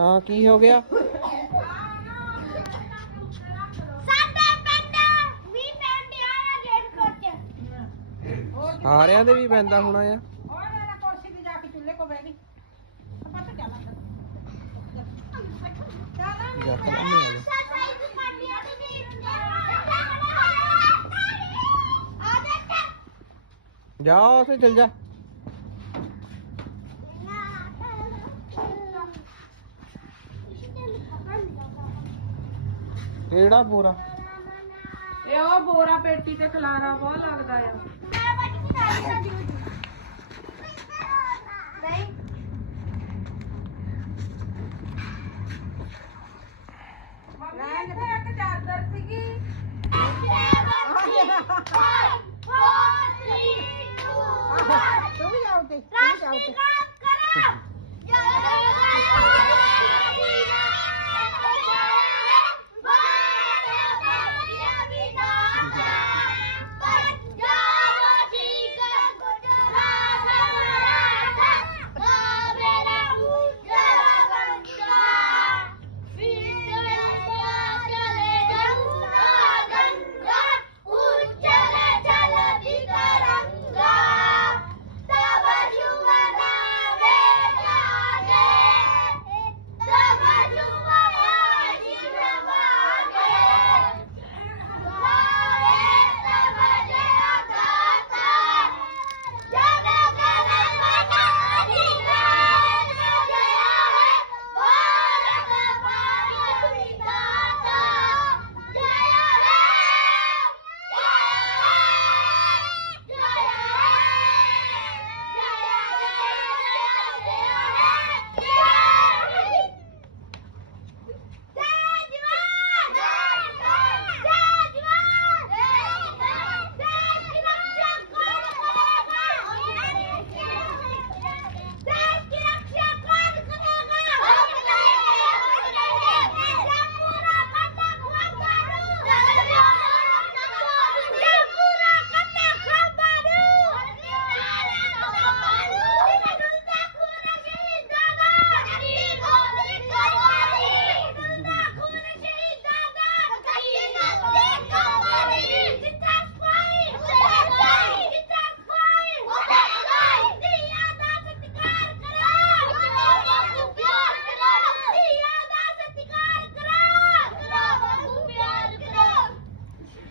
ਹਾਂ ਕੀ ਹੋ ਗਿਆ? ਸਾਡੇ ਪਿੰਡ ਵੀ ਪਿੰਡ ਆਇਆ ਗੇਟ ਕੋਚ ਸਾਰਿਆਂ ਦੇ ਵੀ ਪੈਂਦਾ ਹੋਣਾ ਆ। ਹੋਰ ਮੇਰਾ ਕੁਰਸੀ ਤੇ ਜਾ ਕੇ ਚੁੱਲ੍ਹੇ ਕੋ ਬਹਿ ਗਈ। ਪਤਾ ਚੱਲ ਚੱਲ ਜਾ ਕੇ ਨਹੀਂ ਆ ਜਾ ਸਾਈ ਦੀ ਪਾਰਟੀਆਂ ਦੀ ਆ ਦੇਖ ਜਾ ਉਸੇ ਚਲ ਜਾ ਕਿਹੜਾ ਪੂਰਾ ਇਹ ਉਹ ਬੋਰਾ ਪੇਟੀ ਤੇ ਖਲਾਰਾ ਬਹੁਤ ਲੱਗਦਾ ਆ। ਮੈਂ ਜਿੱਥੇ ਇੱਕ ਚਾਦਰ ਸੀਗੀ। ਤੂੰ ਵੀ ਜਾਓ ਤੇ ਤੂੰ ਵੀ ਜਾਓ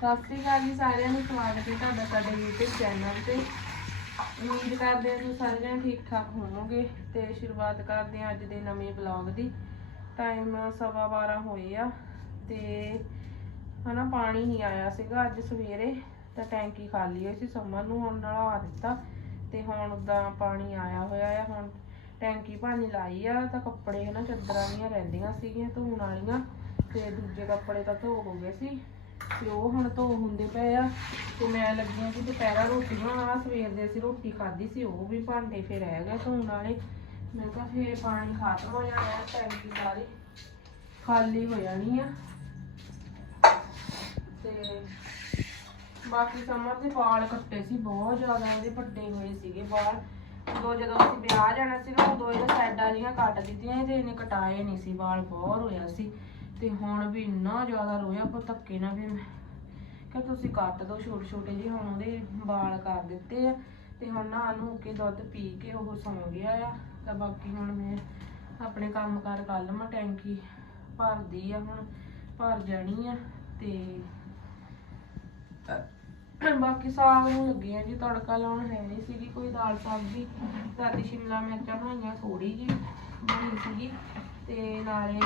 ਸਤਿ ਸ੍ਰੀ ਅਕਾਲ ਜੀ ਸਾਰਿਆਂ ਨੂੰ, ਸਵਾਗਤ ਹੈ ਤੁਹਾਡਾ ਸਾਡੇ YouTube ਚੈਨਲ ਤੇ। ਉਮੀਦ ਕਰਦੇ ਹਾਂ ਤੁਸੀਂ ਸਾਰੇ ਜਣੇ ਠੀਕ ਠਾਕ ਹੋਵੋਗੇ ਤੇ ਸ਼ੁਰੂਆਤ ਕਰਦੇ ਹਾਂ ਅੱਜ ਦੇ ਨਵੇਂ ਵਲੌਗ ਦੀ। ਟਾਈਮ ਸਵਾ 12 ਹੋਏ ਆ ਤੇ ਹਨਾ ਪਾਣੀ ਹੀ ਆਇਆ ਸੀਗਾ ਅੱਜ ਸਵੇਰੇ, ਤਾਂ ਟੈਂਕੀ ਖਾਲੀ ਹੋਈ ਸੀ ਸਮਰ ਨੂੰ ਹੁਣ ਨਲਾ ਦਿੱਤਾ ਤੇ ਹੁਣ ਉਦਾਂ ਪਾਣੀ ਆਇਆ ਹੋਇਆ ਆ। ਹੁਣ ਟੈਂਕੀ ਪਾਣੀ ਲਾਈ ਆ, ਤਾਂ ਕੱਪੜੇ ਹਨਾ ਚੱਦਰਾਂ ਦੀਆਂ ਰਹਿੰਦੀਆਂ ਸੀਗੀਆਂ ਧੋਣ ਵਾਲੀਆਂ ਤੇ ਦੂਜੇ ਕੱਪੜੇ ਤਾਂ ਧੋ ਹੋ ਗਏ ਸੀ। ਤੇ ਉਹ ਹੁਣ ਧੋ ਹੁੰਦੇ ਪਏ ਆ। ਤੇ ਮੈਂ ਲੱਗੀ ਆ ਕਿ ਦੁਪਹਿਰਾ ਰੋਟੀ ਬਣਾਉਣਾ ਸਵੇਰ ਦੇ ਅਸੀਂ ਰੋਟੀ ਖਾਧੀ ਸੀ, ਉਹ ਵੀ ਭਾਂਡੇ ਫਿਰ ਰਹਿ ਗਏ ਧੋਣ ਵਾਲੇ। ਮੈਂ ਕਿਹਾ ਫੇਰ ਪਾਣੀ ਖਤਮ ਹੋ ਜਾਣਾ ਟੈਂਕੀ ਸਾਰੀ। ਖਾਲੀ ਹੋ ਜਾਣੀ ਆ। ਤੇ ਬਾਕੀ ਸਮਰ ਦੇ ਵਾਲ ਕੱਟੇ ਸੀ, ਬਹੁਤ ਜ਼ਿਆਦਾ ਉਹਦੇ ਵੱਡੇ ਹੋਏ ਸੀਗੇ ਵਾਲ। ਉਦੋਂ ਜਦੋਂ ਅਸੀਂ ਵਿਆਹ ਜਾਣਾ ਸੀ ਨਾ, ਉਦੋਂ ਇਹਦੇ ਸਾਈਡਾਂ ਜੀਆਂ ਕੱਟ ਦਿੱਤੀਆਂ ਤੇ ਇਹਨੇ ਕਟਾਏ ਨਹੀਂ ਸੀ, ਵਾਲ ਬਹੁਤ ਹੋਇਆ ਸੀ। ਤੇ ਹੁਣ ਵੀ ਇੰਨਾ ਜ਼ਿਆਦਾ ਰੋਇਆ ਪਰ ਧੱਕੇ ਨਾ ਵੀ ਕਿ ਤੁਸੀਂ ਕੱਟ ਦੋ ਛੋਟੇ ਛੋਟੇ ਜਿਹੇ, ਹੁਣ ਉਹਦੇ ਵਾਲ ਕਰ ਦਿੱਤੇ ਆ ਤੇ ਹੁਣ ਨਹਾ ਨੂੰ ਕੇ ਦੁੱਧ ਪੀ ਕੇ ਉਹ ਸੌਂ ਗਿਆ ਆ। ਤਾਂ ਬਾਕੀ ਹੁਣ ਮੈਂ ਆਪਣੇ ਕੰਮ ਕਾਰ ਕਰ ਲਵਾਂ, ਟੈਂਕੀ ਭਰਦੀ ਆ ਹੁਣ, ਭਰ ਜਾਣੀ ਆ ਤੇ ਬਾਕੀ ਸਾਗ ਨੂੰ ਲੱਗੇ ਆ ਜੀ, ਤੜਕਾ ਲਾਉਣ ਹੈ ਨਹੀਂ ਸੀਗੀ ਕੋਈ ਦਾਲ ਸਬਜ਼ੀ ਰਾਤੀ ਸ਼ਿਮਲਾ ਮਿਰਚਾਂ ਬਣਾਈਆਂ ਥੋੜੀ ਜਿਹੀ, ਬਣੀ ਸੀਗੀ ਤੇ ਨਾਲੇ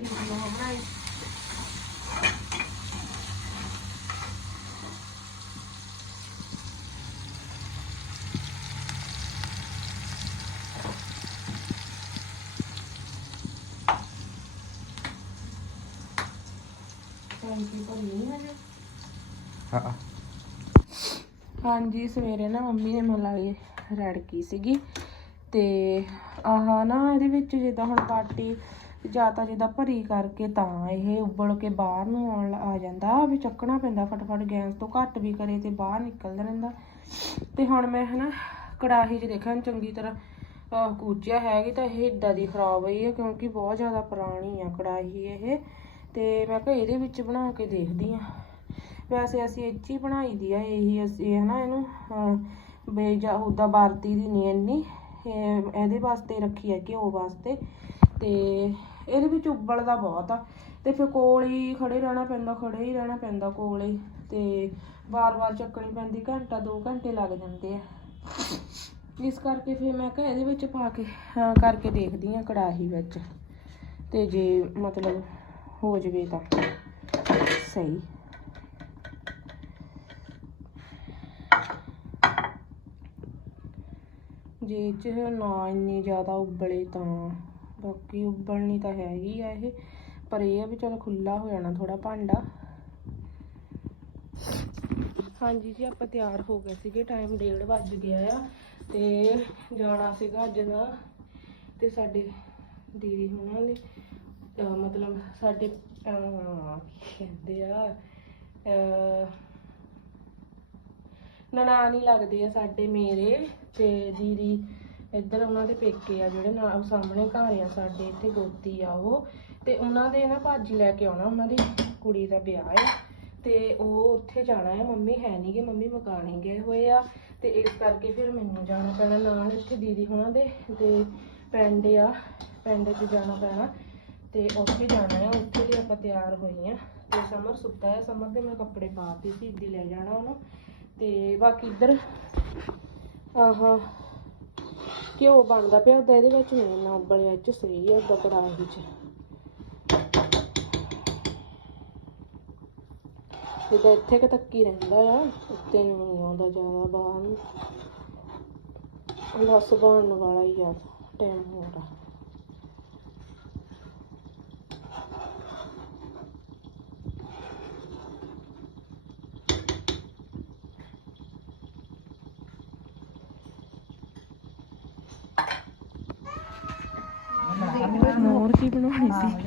ਮੇਥੀ ਦੀ ਉਹ ਹਾਂਜੀ ਸਵੇਰੇ ਨਾ ਮੰਮੀ ਨੇ ਮਲਾਈ ਰੜਕੀ ਸੀਗੀ ਤੇ ਆਹ ਨਾ ਇਹਦੇ ਵਿੱਚ ਜਿੱਦਾਂ ਹੁਣ ਪਾਰਟੀ ਜਾਂ ਤਾਂ ਜਿੱਦਾਂ ਭਰੀ ਕਰਕੇ ਤਾਂ ਇਹ ਉਬਲ ਕੇ ਬਾਹਰ ਨੂੰ ਆਉਣ ਆ ਜਾਂਦਾ, ਵੀ ਚੱਕਣਾ ਪੈਂਦਾ ਫਟਾਫਟ, ਗੈਸ ਤੋਂ ਘੱਟ ਵੀ ਕਰੇ ਤੇ ਬਾਹਰ ਨਿਕਲਦਾ ਰਹਿੰਦਾ ਤੇ ਹੁਣ ਮੈਂ ਹਨਾ ਕੜਾਹੀ 'ਚ ਦੇਖਿਆ ਚੰਗੀ ਤਰ੍ਹਾਂ ਕੂਚਿਆ ਹੈਗੀ ਤਾਂ ਇਹ ਇਦਾਂ ਦੀ ਖਰਾਬ ਹੋਈ ਹੈ, ਕਿਉਂਕਿ ਬਹੁਤ ਜ਼ਿਆਦਾ ਪੁਰਾਣੀ ਆ ਕੜਾਹੀ ਇਹ। ਤੇ ਮੈਂ ਕਿਹਾ ਇਹਦੇ ਵਿੱਚ ਬਣਾ ਕੇ ਦੇਖਦੀ ਆ ਵੈਸੇ ਅਸੀਂ ਇਹ ਹੀ ਬਣਾਈ ਦੀ ਆ, ਇਹੀ ਅਸੀਂ ਹਨਾ ਇਹਨੂੰ ਬੇਜਾ, ਉਹਦਾ ਵਰਤੀ ਦੀ ਨਹੀਂ ਇੰਨੀ। ਇਹਦੇ ਵਾਸਤੇ ਰੱਖੀ ਹੈ ਘਿਓ ਵਾਸਤੇ। ਤੇ ਇਹਦੇ ਵਿੱਚ ਉਬਲਦਾ ਬਹੁਤ ਆ। ਤੇ ਫਿਰ ਕੋਲ ਹੀ ਖੜੇ ਰਹਿਣਾ ਪੈਂਦਾ ਖੜੇ ਹੀ ਰਹਿਣਾ ਪੈਂਦਾ ਕੋਲ ਹੀ। ਤੇ ਵਾਰ-ਵਾਰ ਚੱਕਣੀ ਪੈਂਦੀ, ਘੰਟਾ 2 ਘੰਟੇ ਲੱਗ ਜਾਂਦੇ ਆ। ਇਸ ਕਰਕੇ ਫਿਰ ਮੈਂ ਕਿਹਾ ਇਹਦੇ ਵਿੱਚ ਪਾ ਕੇ ਕਰਕੇ ਦੇਖਦੀ ਆ ਕੜਾਹੀ ਵਿੱਚ। ਤੇ ਜੇ ਮਤਲਬ ਹੋ ਜਵੇ ਤਾਂ। ਸਹੀ। ਜੇ 'ਚ ਨਾ ਇੰਨੀ ਜ਼ਿਆਦਾ ਉਬਲੇ ਤਾਂ ਬਾਕੀ ਉਬਲਣੀ ਤਾਂ ਹੈਗੀ ਆ ਇਹ, ਪਰ ਇਹ ਆ ਵੀ ਚਲ ਖੁੱਲਾ ਹੋ ਜਾਣਾ ਥੋੜਾ ਭਾਂਡਾ। ਹਾਂਜੀ ਜੀ, ਆਪਾਂ ਤਿਆਰ ਹੋ ਗਏ ਸੀਗੇ ਟਾਈਮ 1:30 ਵੱਜ ਗਿਆ ਆ ਤੇ ਜਾਣਾ ਸੀਗਾ ਅੱਜ ਦਾ ਤੇ ਸਾਡੇ ਦੀਦੀ ਹੁਣਾਂ ਨੇ ਮਤਲਬ ਸਾਡੇ ਕੀ ਕਹਿੰਦੇ ਆ ਨਨਾਣ ਹੀ ਲੱਗਦੇ ਆ ਸਾਡੇ ਮੇਰੇ ਤੇ ਦੀਦੀ ਇੱਧਰ ਉਹਨਾਂ ਦੇ ਪੇਕੇ ਆ ਜਿਹੜੇ ਨਾਲ ਸਾਹਮਣੇ ਘਰ ਆ ਸਾਡੇ, ਇੱਥੇ ਗੋਤੀ ਆ ਉਹ। ਤੇ ਉਹਨਾਂ ਦੇ ਨਾ ਭਾਜੀ ਲੈ ਕੇ ਆਉਣਾ, ਉਹਨਾਂ ਦੀ ਕੁੜੀ ਦਾ ਵਿਆਹ ਆ। ਤੇ ਉਹ ਉੱਥੇ ਜਾਣਾ ਹੈ ਮੰਮੀ ਹੈ ਨਹੀਂ ਗੇ, ਮੰਮੀ ਮਕਾਨੇ ਗਏ ਹੋਏ ਆ। ਤੇ ਇਸ ਕਰਕੇ ਫਿਰ ਮੈਨੂੰ ਜਾਣਾ ਪੈਣਾ ਨਾਲ ਇੱਥੇ ਦੀਦੀ ਹੁਣਾਂ ਦੇ ਤੇ ਪਿੰਡ ਆ, ਪਿੰਡ 'ਚ ਜਾਣਾ ਪੈਣਾ। ਤੇ ਉੱਥੇ ਜਾਣਾ ਹੈ ਉੱਥੇ ਵੀ ਆਪਾਂ ਤਿਆਰ ਹੋਏ ਆ। ਤੇ ਸਮਰ ਸੁੱਤਾ ਹੈ ਸਮਰ ਦੇ ਮੈਂ ਕੱਪੜੇ ਪਾ ਪਾਤੇ ਸੀ, ਇੱਦੀ ਲੈ ਜਾਣਾ ਉਹਨੂੰ। ਤੇ ਬਾਕੀ ਇੱਧਰ, ਆਹਾ, ਘਿਓ ਬਣਦਾ ਪਿਆ, ਉਹਦਾ ਇਹਦੇ ਵਿੱਚ ਨਹੀਂ ਨਾ ਉਬਲਿਆ ਚ ਸਹੀ ਆ, ਉਹਦਾ ਕੜਾਹੀ ਚ। ਜਿੱਦਾਂ ਇੱਥੇ ਕਿ ਤੱਕੀ ਰਹਿੰਦਾ ਆ, ਉੱਤੇ ਨੂੰ ਨਹੀਂ ਆਉਂਦਾ ਜ਼ਿਆਦਾ ਬਾਹਰ ਨੂੰ। ਬਸ ਬਣਨ ਵਾਲਾ ਹੀ ਆ ਟਾਈਮ ਹੋ ਰਿਹਾ ਹੋਰ ਕੀ ਬਣਾਉਣੀ ਸੀ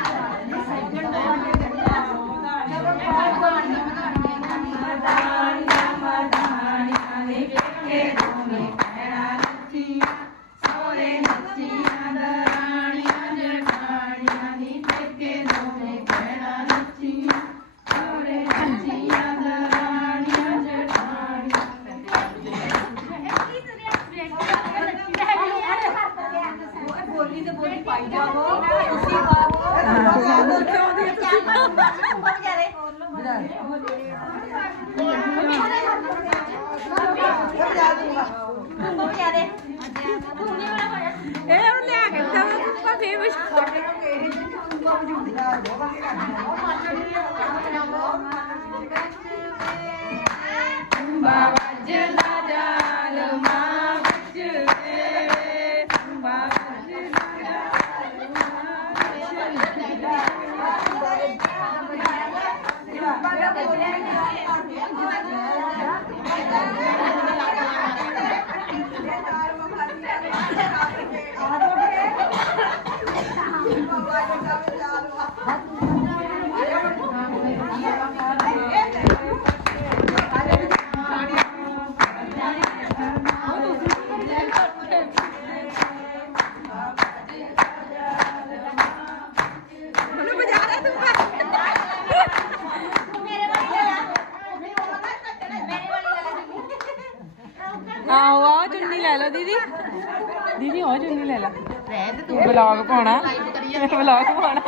ਇਹ ਉਹ ਲਿਆ ਕੇ ਤਾਂ ਫੇਰ ਆਓ ਲੈ ਦੀਦੀ। ਦੀਦੀ ਉਹ ਚੁੰਨੀ ਲੈ ਲੈ। ਤੂੰ ਵਲੌਗ ਪਾਉਣਾ। ਵਲੌਗ ਪਾਉਣਾ।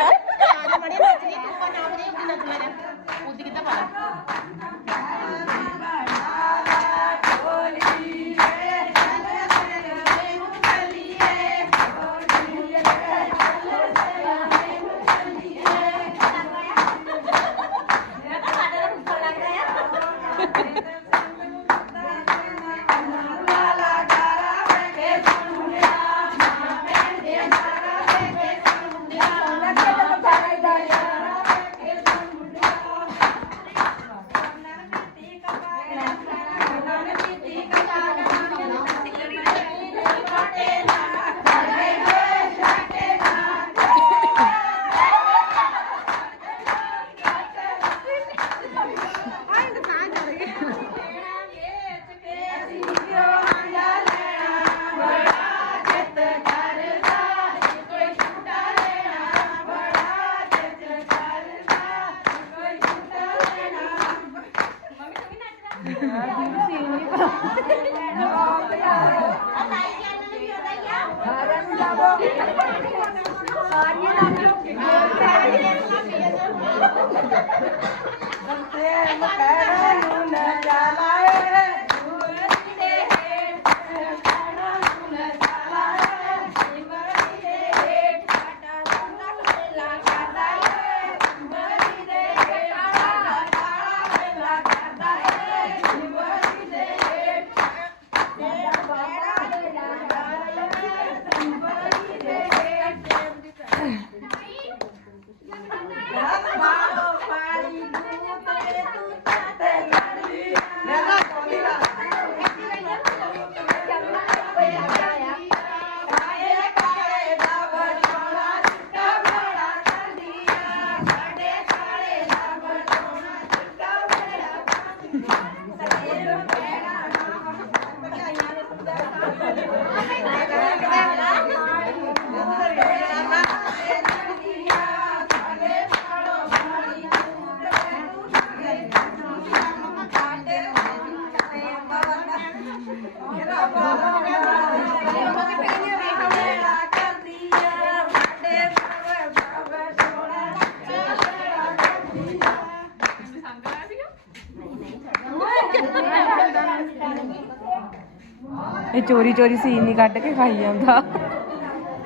ਇਹ ਚੋਰੀ ਚੋਰੀ ਸੀਨ ਨਹੀਂ ਕੱਢ ਕੇ ਖਾਈ ਜਾਂਦਾ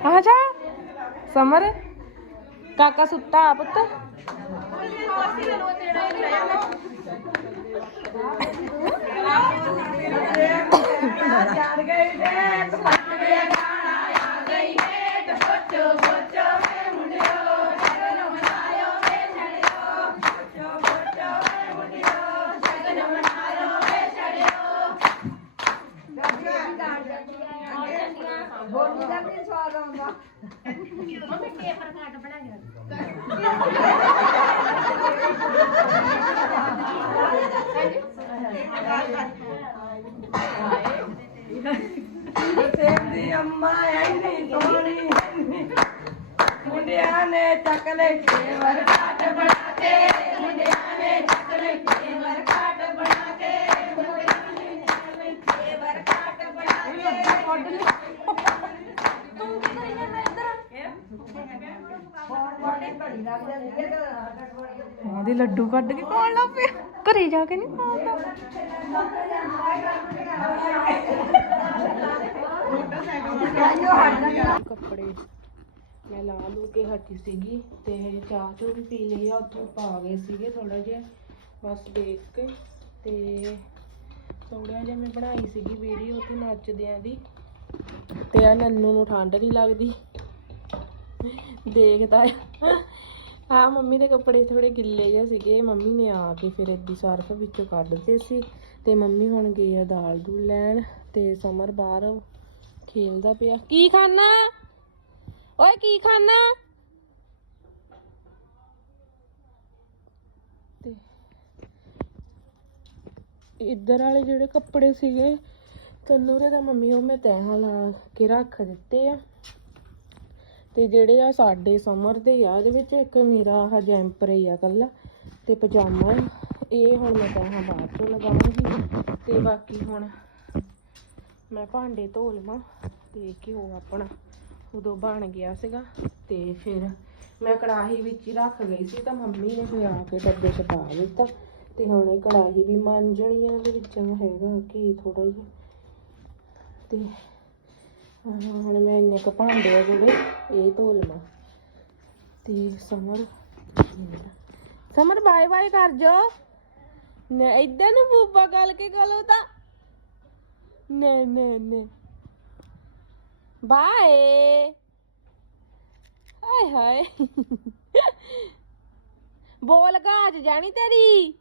ਆ ਜਾ ਸਮਰ ਕਾਕਾ ਸੁੱਤਾ ਆ ਪੁੱਤ ਮੁੰਡਿਆਂ ਨੇ ਚੱਕ ਲੈ ਕੇਵਰ ਘਾਟ ਬਣਾ ਕੇ ਮੁੰਡਿਆਂ ਨੇ ਚੱਕ ਲੈ ਕੇਵਰ ਘਾਟ ਬਣਾ ਕੇ। ਮੁੰਡਿਆਂ ਉਹਦੇ ਲੱਡੂ ਕੱਢ ਕੇ ਖਾਣ ਲੱਗ ਪਿਆ। ਘਰੇ ਜਾ ਕੇ ਨਹੀਂ ਖਾਂਦਾ ਕੱਪੜੇ ਮੈਂ ਲਾ ਲੂ ਕੇ ਹਟੀ ਸੀਗੀ ਤੇ ਚਾਹ ਚੋ ਵੀ ਪੀ ਲਈ ਆ, ਉੱਥੋਂ ਪਾ ਗਏ ਸੀਗੇ ਥੋੜਾ ਜਿਹਾ, ਬਸ ਦੇਖ ਕੇ ਤੇ ਥੋੜਾ ਜਿਹਾ ਮੈਂ ਬਣਾਈ ਸੀਗੀ ਵੀਡੀਓ ਉੱਥੇ ਨੱਚਦਿਆਂ ਦੀ ਤੇ ਆ ਨੰਨੂ ਨੂੰ ਠੰਡ ਨਹੀਂ ਲੱਗਦੀ। ਦੇਖਦਾ ਆ। ਮੰਮੀ ਦੇ ਕੱਪੜੇ ਥੋੜੇ ਗਿੱਲੇ ਜਿਹੇ ਸੀਗੇ। ਮੰਮੀ ਨੇ ਆ ਕੇ ਫਿਰ ਇੱਦੀ ਸਰਫ ਵਿੱਚੋਂ ਕੱਢਦੇ ਸੀ। ਤੇ ਮੰਮੀ ਹੁਣ ਗਈ ਆ ਦਾਲ ਦੂਲ ਲੈਣ ਤੇ ਸਮਰ ਬਾਹਰ ਖੇਲਦਾ ਪਿਆ। ਕੀ ਖਾਣਾ ਓਏ, ਕੀ ਖਾਣਾ ਤੇ ਇੱਧਰ ਵਾਲੇ ਜਿਹੜੇ ਕੱਪੜੇ ਸੀਗੇ, ਤੈਨੂੰ ਦਾ ਮੰਮੀ ਉਹ ਮੈਂ ਤੈਹਾਂ ਲਾ ਕੇ ਰੱਖ ਦਿੱਤੇ ਆ। ਤੇ ਜਿਹੜੇ ਆ ਸਾਡੇ ਸਮਰ ਦੇ ਆ, ਇਹਦੇ ਵਿੱਚ ਇੱਕ ਮੇਰਾ ਆਹ ਜੈਂਪਰ ਹੀ ਆ ਕੱਲਾ ਤੇ ਪਜਾਮਾ। ਇਹ ਹੁਣ ਮੈਂ ਤੈਹਾਂ ਬਾਅਦ ਚੋਂ ਲਗਾਵਾਂਗੀ ਤੇ ਬਾਕੀ ਹੁਣ ਮੈਂ ਭਾਂਡੇ ਧੋ ਲਵਾਂ ਤੇ ਘਿਓ ਆਪਣਾ ਉਦੋਂ ਬਣ ਗਿਆ ਸੀਗਾ ਤੇ ਫਿਰ ਮੈਂ ਕੜਾਹੀ ਵਿੱਚ ਹੀ ਰੱਖ ਗਈ ਸੀ ਤਾਂ ਮੰਮੀ ਨੇ ਫਿਰ ਆ ਕੇ ਡੱਬੇ 'ਚ ਦਿੱਤਾ। ਤੇ ਹੁਣ ਇਹ ਕੜਾਹੀ ਵੀ ਮਾਂਜਣੀ ਆ, ਇਹਦੇ ਵਿੱਚ ਹੈਗਾ ਘੀ ਥੋੜਾ ਜਿਹਾ। ਤੇ ਹੁਣ ਮੈਂ ਇੰਨੇ ਕੁ ਭਾਂਡੇ ਆ ਜਿਹੜੇ, ਇਹ ਧੋ ਲਵਾਂ। ਤੇ ਸਮਰ ਸਮਰ ਬਾਏ ਬਾਏ ਕਰ ਜੋ। ਨਾ ਇਦਾਂ ਨੂੰ ਬੂਬਾ ਗੱਲ ਕੇ ਗਲੋ ਤਾਂ। ਨਾ ਨਾ ਨਾ। ਬਾਏ। ਹਾਏ ਹਾਏ। ਬੋਲ ਗਾਜ ਜਾਣੀ ਤੇਰੀ।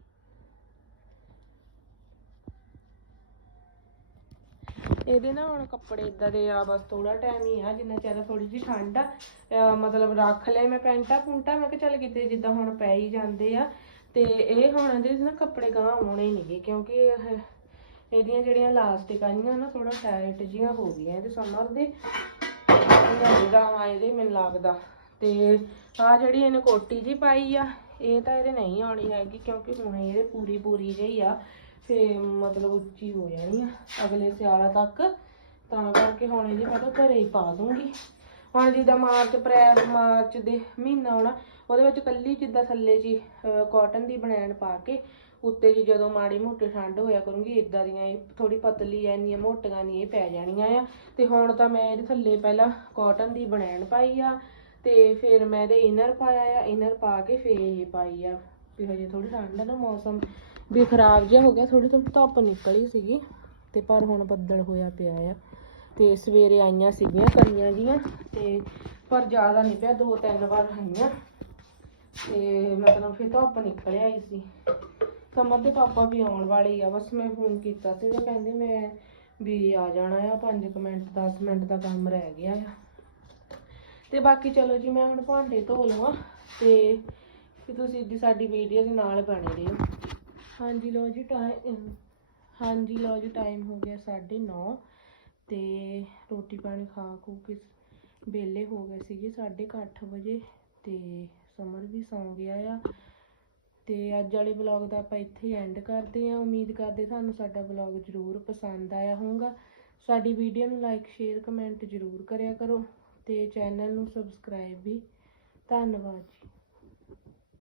ਇਹਦੇ ਨਾ ਹੁਣ ਕੱਪੜੇ ਇਦਾਂ ਦੇ ਆ, ਬਸ ਥੋੜਾ ਟਾਈਮ ਹੀ ਆ, ਜਿੰਨਾ ਚਿਰ ਥੋੜੀ ਜਿਹੀ ਠੰਡ ਆ ਮਤਲਬ ਰੱਖ ਲਏ ਮੈਂ ਪੈਂਟਾ ਪੁੰਟਾ, ਮੈਂ ਕਿਹਾ ਚੱਲ ਕਿਤੇ ਜਿੱਦਾਂ ਹੁਣ ਪੈ ਹੀ ਜਾਂਦੇ ਆ। ਤੇ ਇਹ ਹੁਣ ਇਹਦੇ ਨਾ ਕੱਪੜੇ ਗਾਂ ਆਉਣੇ ਨਹੀਂਗੇ, ਕਿਉਂਕਿ ਇਹਦੀਆਂ ਜਿਹੜੀਆਂ ਲਾਸਟਿਕ ਆਈਆਂ ਨਾ ਥੋੜਾ ਟਾਈਟ ਜੀਆਂ ਹੋ ਗਈਆਂ ਇਹਦੇ ਸਮਰ ਦੇ। ਹਾਂ, ਇਹਦੇ ਮੈਨੂੰ ਲੱਗਦਾ। ਤੇ ਆ ਜਿਹੜੀ ਇਹਨੇ ਕੋਟੀ ਜੀ ਪਾਈ ਆ, ਇਹ ਤਾਂ ਇਹਦੇ ਨਹੀਂ ਆਉਣੀ ਹੈਗੀ, ਕਿਉਂਕਿ ਹੁਣ ਇਹਦੇ ਪੂਰੀ ਪੂਰੀ ਜਿਹੀ ਆ। ਫੇ ਮਤਲਬ ਉੱਚੀ ਹੋ ਜਾਣੀ ਆ ਅਗਲੇ ਸਿਆਲਾਂ ਤੱਕ। ਤਾਂ ਕਰਕੇ ਹੁਣ ਇਹਦੀ ਮੈਂ ਤਾਂ ਘਰੇ ਹੀ ਪਾ ਦੂੰਗੀ। ਹੁਣ ਜਿੱਦਾਂ ਮਾਰਚ, ਅਪ੍ਰੈਲ, ਮਾਰਚ ਦੇ ਮਹੀਨਾ ਆਉਣਾ, ਉਹਦੇ ਵਿੱਚ ਕੱਲੀ ਜਿੱਦਾਂ ਥੱਲੇ ਜੀ ਕਾਟਨ ਦੀ ਬਨੈਣ ਪਾ ਕੇ, ਉੱਤੇ ਜੀ ਜਦੋਂ ਮਾੜੀ ਮੋਟੀ ਠੰਡ ਹੋਇਆ ਕਰੂੰਗੀ ਇਦਾਂ ਦੀਆਂ ਇਹ ਥੋੜੀ ਪਤਲੀ ਐ ਇੰਨੀਆਂ ਮੋਟੀਆਂ ਨਹੀਂ ਇਹ ਪੈ ਜਾਣੀਆਂ ਆ। ਤੇ ਹੁਣ ਤਾਂ ਮੈਂ ਇਹਦੇ ਥੱਲੇ ਪਹਿਲਾਂ ਕਾਟਨ ਦੀ ਬਨੈਣ ਪਾਈ ਆ, ਤੇ ਫਿਰ ਮੈਂ ਇਹਦੇ ਇਨਰ ਪਾਇਆ ਆ ਇਨਰ ਪਾ ਕੇ ਫੇਰ ਇਹ ਪਾਈ ਆ। ਵੀ ਹਜੇ ਥੋੜੀ ਠੰਡ ਆ ਨਾ ਮੌਸਮ ਵੀ ਖਰਾਬ ਜਿਹਾ ਹੋ ਗਿਆ ਥੋੜੀ ਥੋੜੀ ਧੁੱਪ ਨਿਕਲੀ ਸੀਗੀ ਤੇ ਪਰ ਹੁਣ ਬੱਦਲ ਹੋਇਆ ਪਿਆ ਆ ਤੇ ਸਵੇਰੇ ਆਈਆਂ ਸੀਗੀਆਂ ਕਣੀਆਂ ਜੀਆਂ ਤੇ ਪਰ ਜ਼ਿਆਦਾ ਨਹੀਂ ਪਿਆ, ਦੋ ਤਿੰਨ ਵਾਰ ਆਈਆਂ ਤੇ ਮਤਲਬ ਫਿਰ ਧੁੱਪ ਨਿਕਲ ਆਈ ਸੀ। ਸਮਰ ਦੇ ਪਾਪਾ ਵੀ ਆਉਣ ਵਾਲੇ ਹੀ ਆ, ਬਸ ਮੈਂ ਫੋਨ ਕੀਤਾ ਸੀ ਤੇ ਕਹਿੰਦੇ ਮੈਂ ਵੀ ਆ ਜਾਣਾ ਆ 5 ਮਿੰਟ 10 ਮਿੰਟ ਦਾ ਕੰਮ ਰਹਿ ਗਿਆ ਆ। ਤੇ ਬਾਕੀ ਚਲੋ ਜੀ, ਮੈਂ ਹੁਣ ਭਾਂਡੇ ਧੋ ਲਵਾਂ ਤੇ ਤੁਸੀਂ ਸਾਡੀ ਵੀਡੀਓ ਦੇ ਨਾਲ ਬਣੇ ਰਹੋ। ਹਾਂਜੀ ਲੋ ਜੀ ਟਾਈਮ ਹਾਂਜੀ ਲੋ ਜੀ ਟਾਈਮ ਹੋ ਗਿਆ 9:30 ਤੇ ਰੋਟੀ ਪਾਣੀ ਖਾ ਖੂ ਕੇ ਵਿਹਲੇ ਹੋ ਗਏ ਸੀਗੇ 8:30 ਵਜੇ ਤੇ ਸਮਰ ਵੀ ਸੌਂ ਗਿਆ ਆ ਤੇ ਅੱਜ ਵਾਲੇ ਵਲੌਗ ਦਾ ਆਪਾਂ ਇੱਥੇ ਐਂਡ ਕਰਦੇ ਹਾਂ। ਉਮੀਦ ਕਰਦੇ ਤੁਹਾਨੂੰ ਸਾਡਾ ਵਲੌਗ ਜ਼ਰੂਰ ਪਸੰਦ ਆਇਆ ਹੋਊਗਾ। ਸਾਡੀ ਵੀਡੀਓ ਨੂੰ ਲਾਈਕ ਸ਼ੇਅਰ ਕਮੈਂਟ ਜ਼ਰੂਰ ਕਰਿਆ ਕਰੋ ਤੇ ਚੈਨਲ ਨੂੰ ਸਬਸਕ੍ਰਾਈਬ ਵੀ। ਧੰਨਵਾਦ ਜੀ।